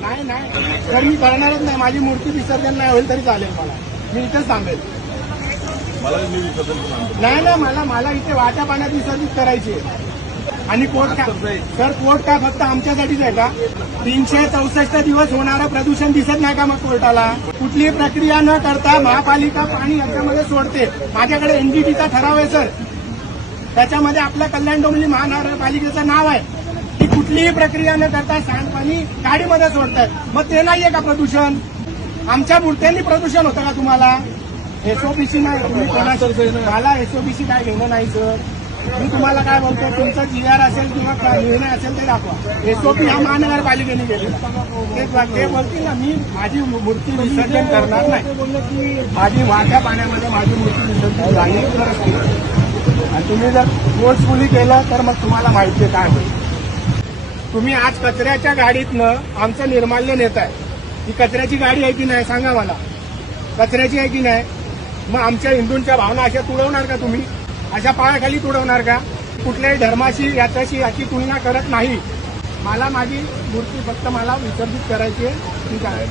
नाही नाही तर मी करणारच नाही. माझी मूर्ती विसर्जन नाही होईल तरी चालेल. मी इथेच थांबेल. नाही ना, मला इथे वाट्या पाण्यात विसर्जित करायची आहे. आणि कोर्ट का सर, कोर्ट का फक्त आमच्यासाठीच आहे का? 364 दिवस होणारं प्रदूषण दिसत नाही का मग कोर्टाला? कुठलीही प्रक्रिया न करता महापालिका पाणी याच्यामध्ये सोडते. माझ्याकडे एनजीटीचा ठराव आहे सर, त्याच्यामध्ये आपल्या कल्याण डोंबिवली महानगरपालिकेचं नाव आहे की कुठलीही प्रक्रिया न करता सांडपाणी गाडीमध्ये सोडतात. मग ते नाहीये का प्रदूषण? आमच्या मूर्त्यांनी प्रदूषण होतं का तुम्हाला? एसओपीसी नाही, तुम्ही कोणाचं मला एसओपीसी काय घेणं नाही सर. मी तुम्हाला काय बोलतो, तुमचं जीआर असेल किंवा निर्णय असेल ते दाखवा. एसओपी हा महानगरपालिकेने केलेला. ते बोलतील ना, मी माझी मूर्ती विसर्जन करणार नाही. माझी वाट्या पाण्यामध्ये माझी मूर्ती विसर्जन झाली तरच केली. आणि तुम्ही जर फोर्सफुली केलं तर मग तुम्हाला माहिती आहे काय होईल. तुम्ही आज कचऱ्याच्या गाडीतनं आमचं निर्माल्य नेताय. ही कचऱ्याची गाडी आहे की नाही सांगा मला? कचऱ्याची आहे की नाही? मग आमच्या हिंदूंच्या भावना अशा तुडवणार का तुम्ही? अशा पायाखाली तुडवणार का? कुठल्याही धर्माशी याच्याशी याची तुलना करत नाही. मला माझी मूर्ती फक्त मला विसर्जित करायची आहे. ठीक आहे.